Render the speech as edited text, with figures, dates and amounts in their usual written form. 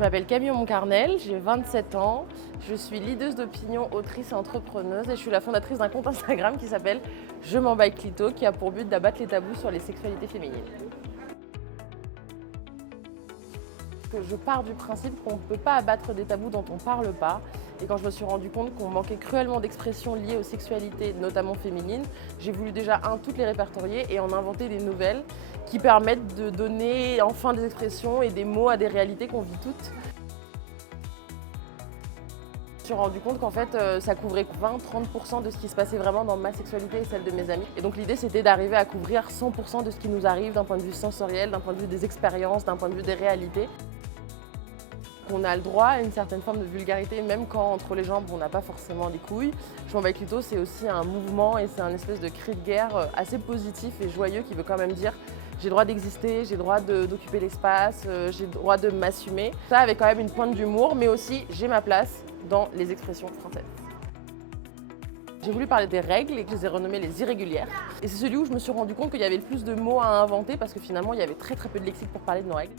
m'appelle Camille Moncarnel, j'ai 27 ans, je suis leaduse d'opinion, autrice et entrepreneuse et je suis la fondatrice d'un compte Instagram qui s'appelle Je m'en bats Clito qui a pour but d'abattre les tabous sur les sexualités féminines. Je pars du principe qu'on ne peut pas abattre des tabous dont on ne parle pas. Et quand je me suis rendu compte qu'on manquait cruellement d'expressions liées aux sexualités, notamment féminines, j'ai voulu déjà, toutes les répertorier et en inventer des nouvelles qui permettent de donner enfin des expressions et des mots à des réalités qu'on vit toutes. Je me suis rendu compte qu'en fait, ça couvrait 20-30% de ce qui se passait vraiment dans ma sexualité et celle de mes amis. Et donc l'idée, c'était d'arriver à couvrir 100% de ce qui nous arrive d'un point de vue sensoriel, d'un point de vue des expériences, d'un point de vue des réalités. On a le droit à une certaine forme de vulgarité, même quand entre les jambes on n'a pas forcément les couilles. Je m'en bats Clito, c'est aussi un mouvement et c'est un espèce de cri de guerre assez positif et joyeux qui veut quand même dire j'ai le droit d'exister, j'ai le droit d'occuper l'espace, j'ai le droit de m'assumer. Ça avec quand même une pointe d'humour, mais aussi j'ai ma place dans les expressions françaises. J'ai voulu parler des règles et que je les ai renommées les irrégulières. Et c'est celui où je me suis rendu compte qu'il y avait le plus de mots à inventer parce que finalement il y avait très peu de lexique pour parler de nos règles.